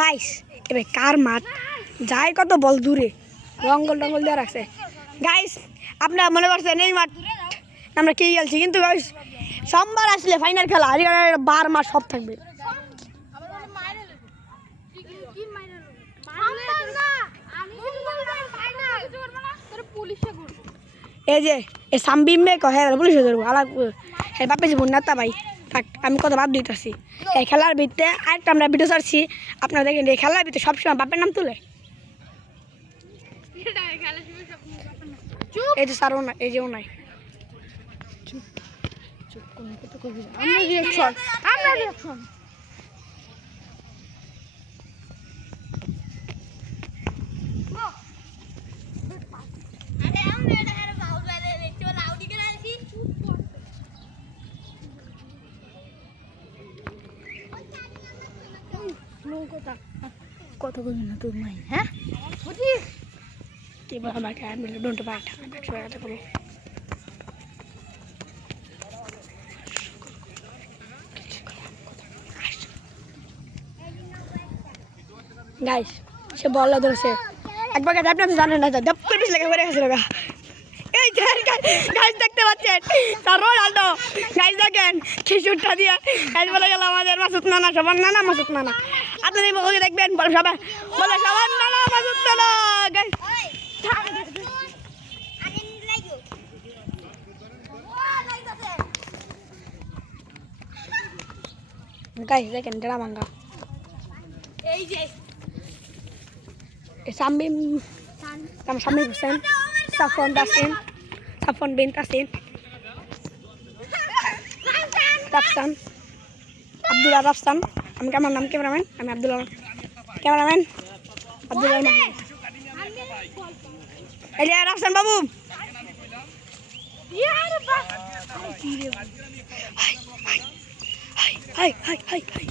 Guys এবার কার মাঠ যায় কত বল দূরে রঙ্গল টঙ্গল দেওয়া রাখছে। গাইস আপনারা মনে করছেন এই মাঠ আমরা কে খেলছি, কিন্তু গাইস সোমবার আসলে ফাইনাল খেলা আর 12 মাস সব থাকবে। এই যে এ সামবিম মে কহে পুলিশে ধরবো আলাগ হ্যাঁ বাপে জীবন নেতা ভাই থাক, আমি কত বাদ দিতেছি। এই খেলার ভিতরে আরেকটা আমরা ভিডিও ছাড়ছি, আপনারা দেখেন এই খেলার ভিতরে সবসময় বাপের নাম তুলে। এই যে স্যারও না, এই যেও নাই। কত করবি না তোর মাই, হ্যাঁ এবার আমাকে ডোন্ট বাট করবো। গাইস সে বললা ধরছে একবার আপনি জানেন না ডাব করে বেশি লেগে পড়ে গেছিল গা। এই গাইস দেখতে পাচ্ছেন রোনাল্ডো, গাইস দেখেন খিচুড়টা দিয়ে গাইস বলে গেল আমাদের মাসুদ নানা, সবার নানা মাসুদ নানা। আপনারা এই বলে দেখবেন বলে সবাই বলে সবার নানা মাসুদ নানা। গাইস গাইস দেখেন ডেরা ভাঙ্গা। এই যে সামবিম সামবিম হোসেন, সাফন তাসিন, সাফন বিন তাসিন, রাফসান, আব্দুল্লাহ রাফসান। আমি আমার নাম ক্যামেরাম্যান, আমি আব্দুল্লাহ ক্যামেরাম্যান আব্দুল্লাহ মাহমুদ। এই যে রাফসান বাবু high high high high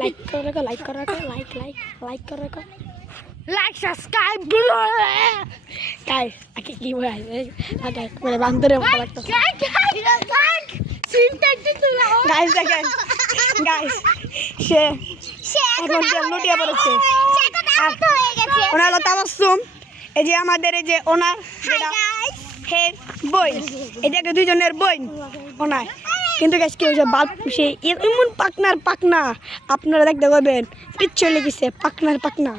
like করে রাখো, লাইক করে রাখো, লাইক লাইক লাইক করে রাখো, লাইক সাবস্ক্রাইব। গাইস আগে কি বলে আগে মানে বান্দরে মতো লাগতেছে। গাইস দেখেন গাইস সে এখন যে লুটিয়ে পড়েছে ওনার হলো তাবাসসুম। এই যে আমাদের এই যে ওনার যেটা হের বই, এটাকে দুইজনের বই ওনার, কিন্তু গাইস কি হয়েছে বাল্ব সে এমন পাকনার পাকনা আপনারা দেখতে পাবেন পিচ্ছু লেগেছে পাকনার পাকনা।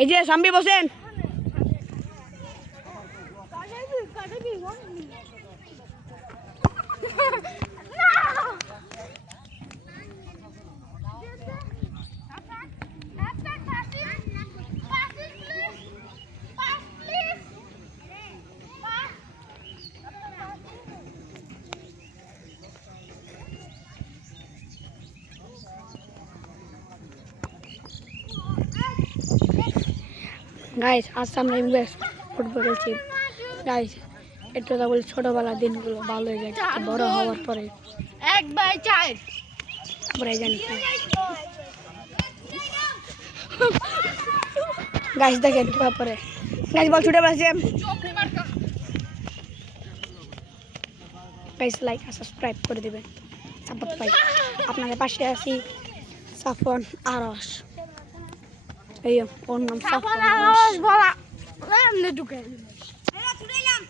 এই যে সামবি বসেন। গাইস আজ আমরা ইংলিশ ফুটবল খেলছি। গাইস এটা তো বলি ছোটবেলার দিনগুলো ভালো হয়ে যায় বড় হওয়ার পরে 1/4 আমরা জানি। গাইস দেখেন কি ব্যাপারে গাইস বল ছুটে বেড়াচ্ছে। গাইস লাইক আর সাবস্ক্রাইব করে দিবেন সাপোর্ট পাই। আপনাদের পাশে আছি সাফন আরশ। এই ওর নাম সাফন আরশ বলা এমনি ঢুকে এরা ছুটাইলাম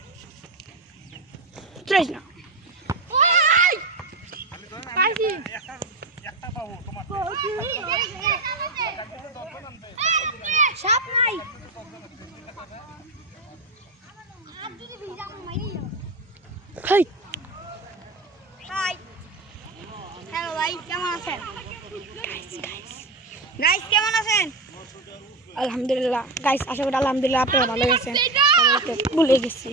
ট্রেস না ওই পাইছি একটা পাবো তোমার সাপ নাই আপ যদি ভিজা মাইরি হাই হাই হ্যালো ভাই কেমন আছেন? গাইস কেমন আছেন? আলহামদুলিল্লাহ গাইস আশা করি আলহামদুলিল্লাহ আপনারা ভালো আছেন। ভুলে গেছি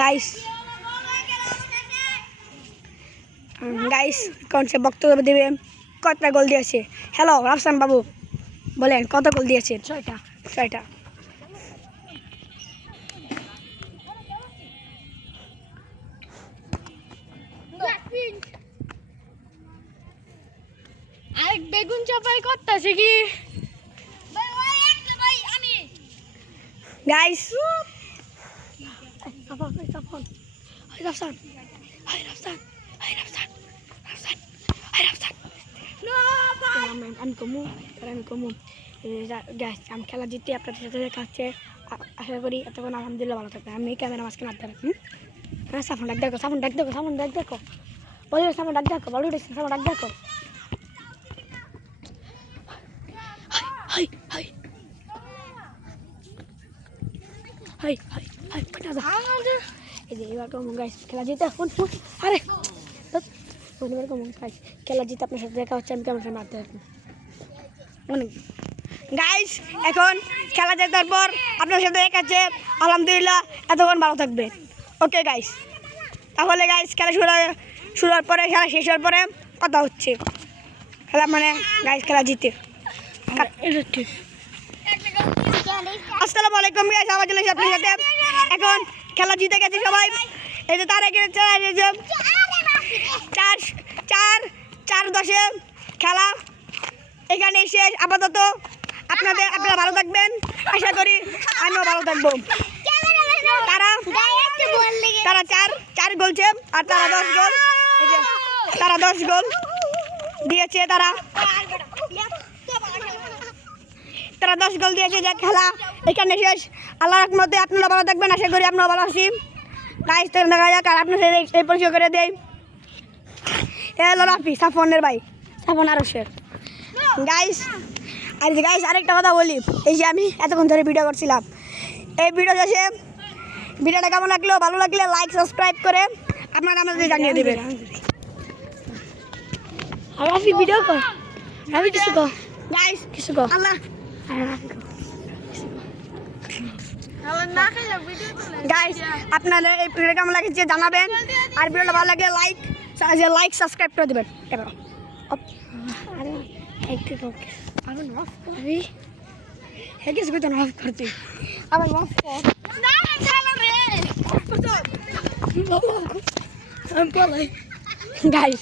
গাইস। গাইস কোন সে বক্তব্য দেবে কতটা গোল দিয়েছে। হ্যালো রাফসান বাবু বলেন কত গোল দিয়েছেন? 6টা। 6টা। আরেক বেগুন চাপাই করতেছে কি গাইস আমি কমু গ্যাস আমি খেলা জিতে আপনাদের সাথে দেখাচ্ছে আশা করি এতক্ষণ আলহামদুলিল্লাহ ভালো থাকবে। আমি ক্যামেরা মাঝকে মারতে রাখুন। হ্যাঁ সাফন ডাক দেখো, সাফন ডাক দেখো, সাফন ডাক দেখো, বলি সাফন ডাক দেখো, বলি সাফন ডাক দেখো। High high high high high ফটা যা। এই যে এবার কমন গাইস খেলা জিতে ফোন আরে এবার কমন গাইস খেলা জিতে আপনার সাথে দেখা হচ্ছে। আমি ক্যামেরা মারতে রাখুন অনেক গাইস। এখন খেলা জেতার পর আপনার সাথে দেখাচ্ছে আলহামদুলিল্লাহ এতক্ষণ ভালো থাকবে। ওকে গাইস, তাহলে গাইস খেলা শুরু হওয়ার পরে খেলা শেষ হওয়ার পরে কথা হচ্ছে। খেলা মানে গাইস খেলা জিতে ঠিক। আসসালামু আলাইকুম গাইস, আবার চলে এসেছি আপনার সাথে। এখন খেলা জিতে গেছে সবাই। এই যে তার এখানে 4-10 খেলা এখানে শেষ আপাতত। আপনারা ভালো থাকবেন, আশা করি আমিও ভালো থাকবো। তারা 4 গোলছে আর তারা 10 গোল, এই যে তারা 10 গোল দিয়েছে। তারা 10 গোল দিয়েছে। যে খেলা এখানে শেষ। আল্লাহর রহমতে আপনারা ভালো থাকবেন, আশা করি আপনারা ভালো আছি। গাইস তো দেখা যাক। আর আপনার সাথে এই পরিচয় করে দেয় হলো রাফি, সাফনের ভাই, সাফন আরশের গাইস। আর গাইস আরেকটা কথা বলি, এই যে আমি এতক্ষণ ধরে ভিডিও করছিলাম, এই ভিডিও শেষে ভিডিওটা কেমন লাগলো, ভালো লাগলে লাইক সাবস্ক্রাইব করে আপনারা আমাদের জানিয়ে দেবেন। আর রাফি ভিডিও কর, রাফি কিছু কর গাইস, কিছু কর। আল্লাহ গাইস আপনারা এই ভিডিও কেমন লাগছে জানাবেন। আর ভিডিওটা ভালো লাগলে লাইক সাবস্ক্রাইব করে দেবেন। গাইস